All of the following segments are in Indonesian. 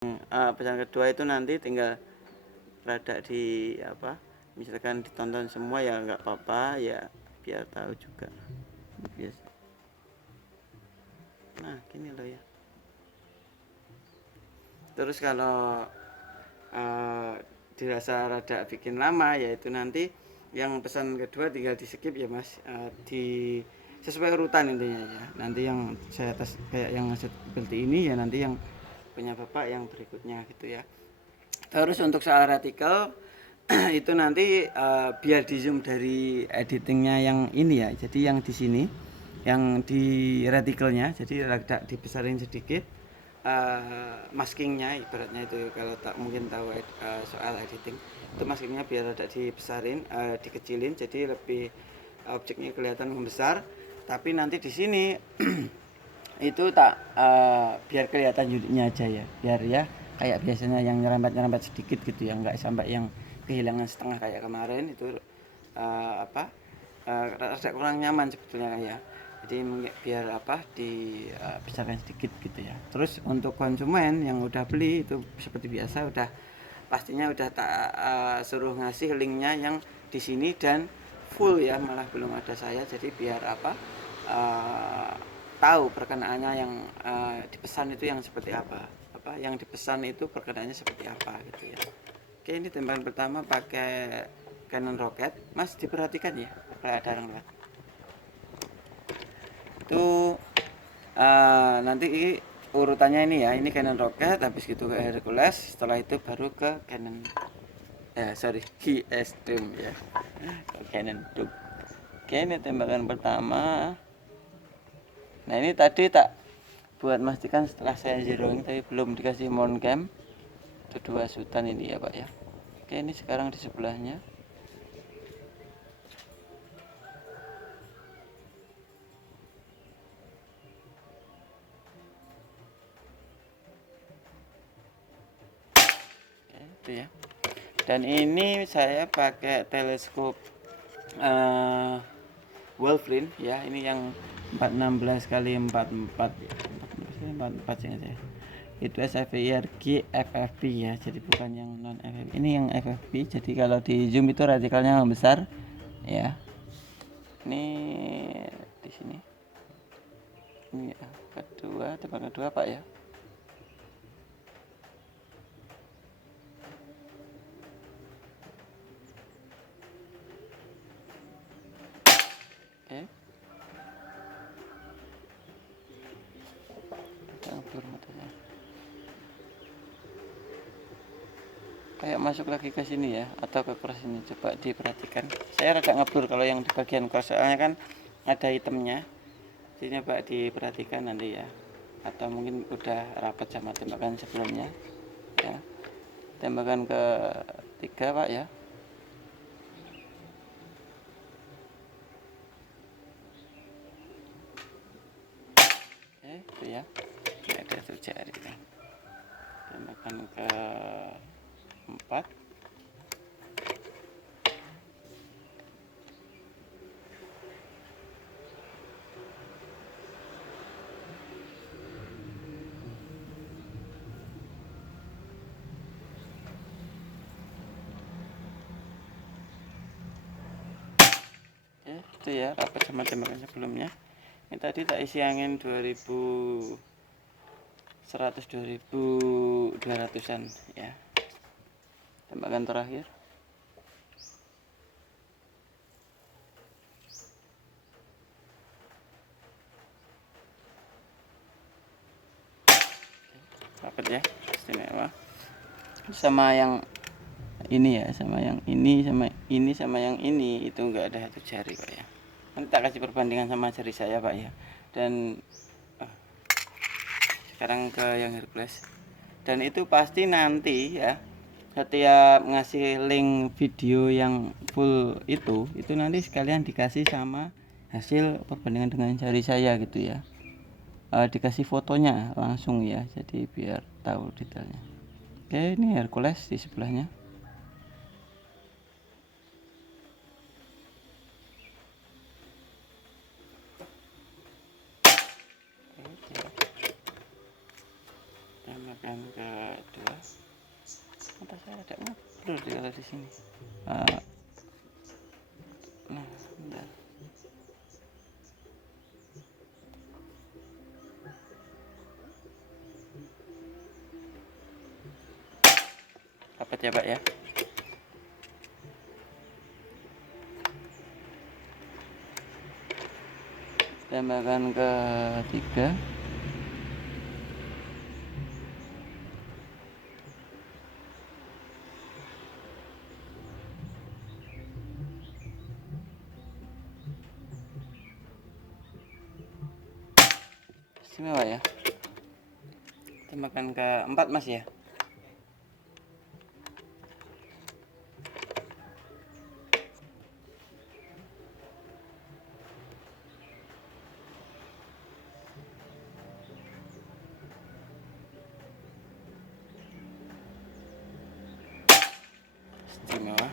pesan kedua itu nanti tinggal rada di apa, misalkan ditonton semua ya nggak apa-apa ya, biar tahu juga biasa. Nah gini loh ya. Terus kalau dirasa rada bikin lama, yaitu nanti yang pesan kedua tinggal di skip ya mas, di sesuai urutan intinya ya. Nanti yang saya tes kayak yang seperti ini ya, nanti yang punya bapak yang berikutnya gitu ya. Terus untuk soal retikel itu nanti biar di zoom dari editingnya yang ini ya, jadi yang di sini yang di retikelnya jadi agak dibesarin sedikit, maskingnya ibaratnya itu, kalau tak mungkin tahu soal editing itu maskingnya biar ada dibesarin, dikecilin jadi lebih objeknya kelihatan membesar. Tapi nanti di sini itu tak biar kelihatan unitnya aja ya, biar ya kayak biasanya yang nyerempet sedikit gitu ya, nggak sampai yang kehilangan setengah kayak kemarin itu, rasa kurang nyaman sebetulnya ya. Jadi biar dibesarkan sedikit gitu ya. Terus untuk konsumen yang udah beli itu seperti biasa udah pastinya udah tak suruh ngasih linknya yang di sini dan full ya, malah belum ada saya, jadi biar tahu perkenaannya yang dipesan itu yang seperti apa yang dipesan itu perkenaannya seperti apa gitu ya. Oke, ini tembakan pertama pakai Canon Rocket. Mas diperhatikan ya, kayak ada orang itu nanti urutannya ini ya, ini Canon Rocket, habis gitu ke Hercules, setelah itu baru ke Canon GS-Trim ya, Canon Dub. Oke, ini tembakan pertama. Nah ini tadi tak buat memastikan setelah saya zeroing tapi belum dikasih mount cam, itu 2 sutan ini ya pak ya. Oke, ini sekarang di sebelahnya. Oke, itu ya. Dan ini saya pakai teleskop Wolfrine ya, ini yang 416 kali 44 ya. Itu SFIRG FFP ya, jadi bukan yang non FFP. Ini yang FFP, jadi kalau di zoom itu radikalnya besar ya. Ini di sini. Ini ya, tempat kedua pak ya. Oke. Kayak masuk lagi ke sini ya, atau ke cross ini, coba diperhatikan. Saya rada ngeblur kalau yang di bagian cross, soalnya kan ada itemnya. Jadi coba diperhatikan nanti ya, atau mungkin udah rapat sama tembakan sebelumnya ya. Tembakan ke 3 pak ya. Oke, itu ya, ini ada satu jari ya. Tembakan ke 4. Itu ya, rapat sama tembakan sebelumnya. Ini tadi tak isi angin 2100 2200-an ya. Tembakan terakhir. Rapat ya, istimewa. Sama yang ini ya, sama yang ini, sama ini, sama yang ini itu enggak ada satu jari pak ya. Nanti tak kasih perbandingan sama jari saya pak ya. Dan sekarang ke yang Hercules. Dan itu pasti nanti ya, setiap ngasih link video yang full itu nanti sekalian dikasih sama hasil perbandingan dengan jari saya gitu ya. Dikasih fotonya langsung ya, jadi biar tahu detailnya. Oke, ini Hercules di sebelahnya. Tembakan ke dua. Mata saya ada ngeblur kalau di sini. Nah, bentar. Dapat ya Pak ya. Tembakan ketiga. Istimewa ya. Tembakan keempat Mas ya. Istimewa.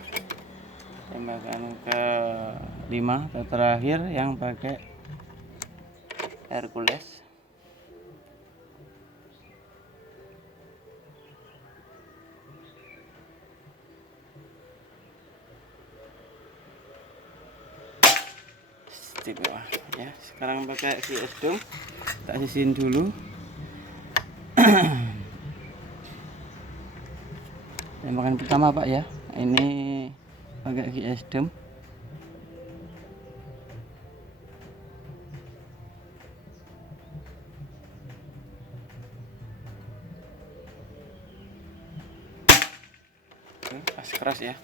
Tembakan ke-5 terakhir yang pakai Hercules. Istimewa ya. Sekarang pakai VS Dome, tak sisihin dulu. Tembakan pertama Pak ya, ini pakai VS Dome. Pas keras ya.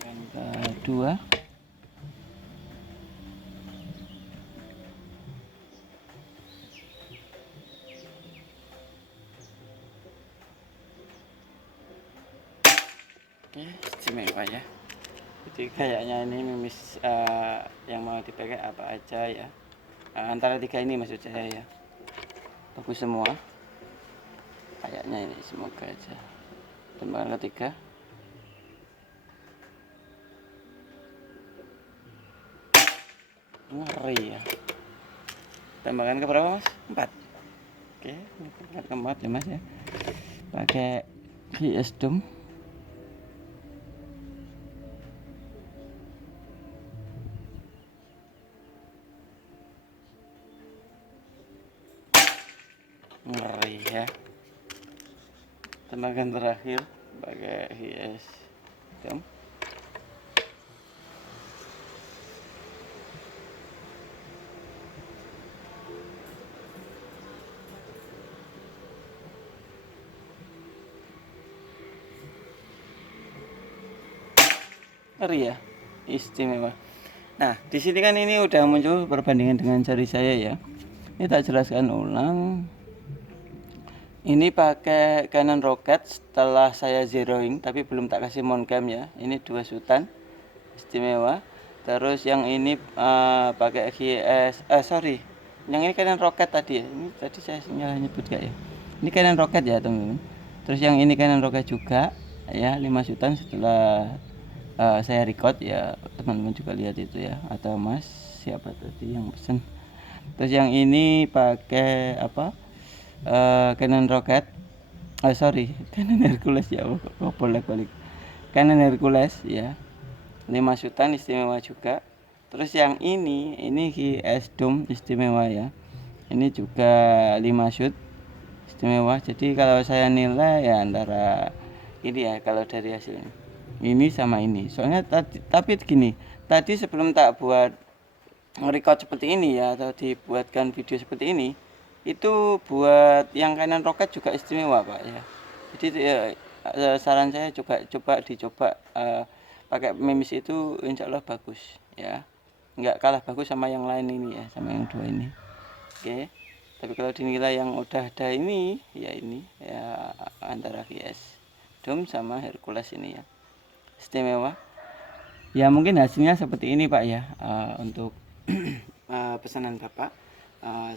Tembakan kedua. Oke, istimewa ya. Jadi kayaknya ini mimis yang mau dipakai apa aja ya. Antara tiga ini maksud saya ya. Bagus semua. Kayaknya ini semoga aja. Tembakan ketiga. Ngeri ya. Tembakan ke berapa Mas? 4. Oke, ini tembakan keempat ya Mas ya. Pakai VS Dome. Ngeri ya. Tembakan terakhir pakai VS Dome. Ngeri ya, istimewa. Nah, di sini kan ini udah muncul perbandingan dengan jari saya ya. Ini tak jelaskan ulang. Ini pakai Canon Rocket setelah saya zeroing, tapi belum tak kasih montcam ya. Ini 2 sutan, istimewa. Terus yang ini pakai VS, sorry, yang ini Canon Rocket tadi ya. Ini tadi saya salah nyebut gak ya? Ini Canon Rocket ya teman-teman. Terus yang ini Canon Rocket juga ya, 5 sutan setelah saya record ya, teman-teman juga lihat itu ya, atau Mas siapa tadi yang pesen. Terus yang ini pakai apa? Canon Rocket. Sorry, Canon Hercules ya, kok bolak-balik. Canon Hercules ya. 5 sutan istimewa juga. Terus yang ini VS Dome istimewa ya. Ini juga 5 shoot istimewa. Jadi kalau saya nilai ya antara ini ya, kalau dari hasilnya ini sama ini. Soalnya tapi gini, tadi sebelum tak buat nge-record seperti ini ya, atau dibuatkan video seperti ini, itu buat yang Canon Rocket juga istimewa Pak ya. Jadi saran saya juga dicoba pakai mimis itu, insya Allah bagus ya, nggak kalah bagus sama yang lain ini ya, sama yang dua ini. Oke, tapi kalau dinilai yang udah ada ini ya antara VS Dome sama Hercules ini ya, istimewa ya. Mungkin hasilnya seperti ini Pak ya, untuk pesanan Bapak.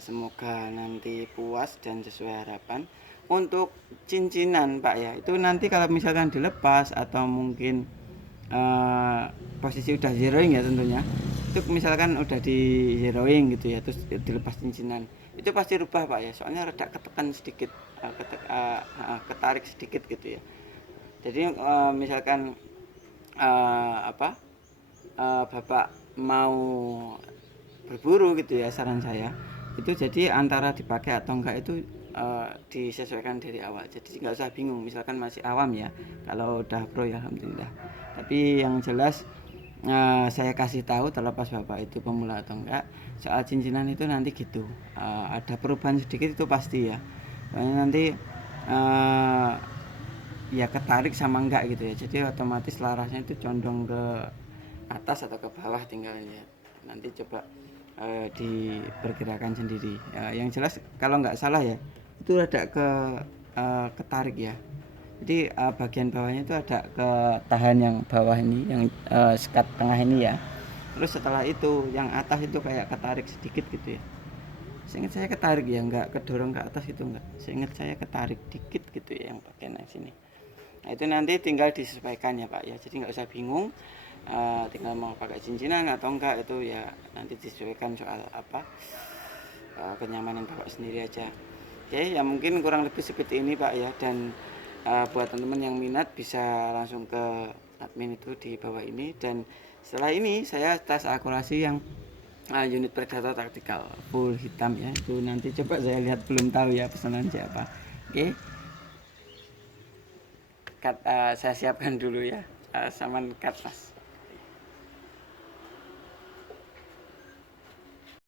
Semoga nanti puas dan sesuai harapan. Untuk cincinan Pak ya, itu nanti kalau misalkan dilepas atau mungkin posisi udah zeroing ya tentunya, itu misalkan udah di zeroing gitu ya, terus dilepas cincinan, itu pasti rubah Pak ya, soalnya rada ketekan sedikit, ketarik sedikit gitu ya. Jadi misalkan apa, Bapak mau berburu gitu ya, saran saya itu jadi antara dipakai atau enggak itu disesuaikan dari awal, jadi nggak usah bingung. Misalkan masih awam ya, kalau udah pro ya alhamdulillah. Tapi yang jelas saya kasih tahu, terlepas Bapak itu pemula atau enggak, soal cincinan itu nanti gitu, ada perubahan sedikit itu pasti ya. Soalnya nanti ya ketarik sama enggak gitu ya, jadi otomatis larasnya itu condong ke atas atau ke bawah, tinggal ya nanti coba diperkirakan sendiri. Yang jelas kalau nggak salah ya itu ada ketarik ya, jadi bagian bawahnya itu ada ke tahan yang bawah ini, yang sekat tengah ini ya. Terus setelah itu yang atas itu kayak ketarik sedikit gitu ya. Seingat saya ketarik ya, nggak kedorong ke atas itu enggak. Seingat saya ketarik dikit gitu ya yang bagian sini. Nah itu nanti tinggal disesuaikan ya Pak ya, jadi nggak usah bingung. Tinggal mau pakai cincinan atau enggak itu ya nanti disesuaikan soal apa, kenyamanan Bapak sendiri aja. Oke ya, mungkin kurang lebih seperti ini Pak ya. Dan buat teman-teman yang minat bisa langsung ke admin itu di bawah ini. Dan setelah ini saya tes akurasi yang unit Predator taktikal full hitam ya, itu nanti coba saya lihat, belum tahu ya pesanan siapa. Oke, saya siapkan dulu ya, saman cut Mas.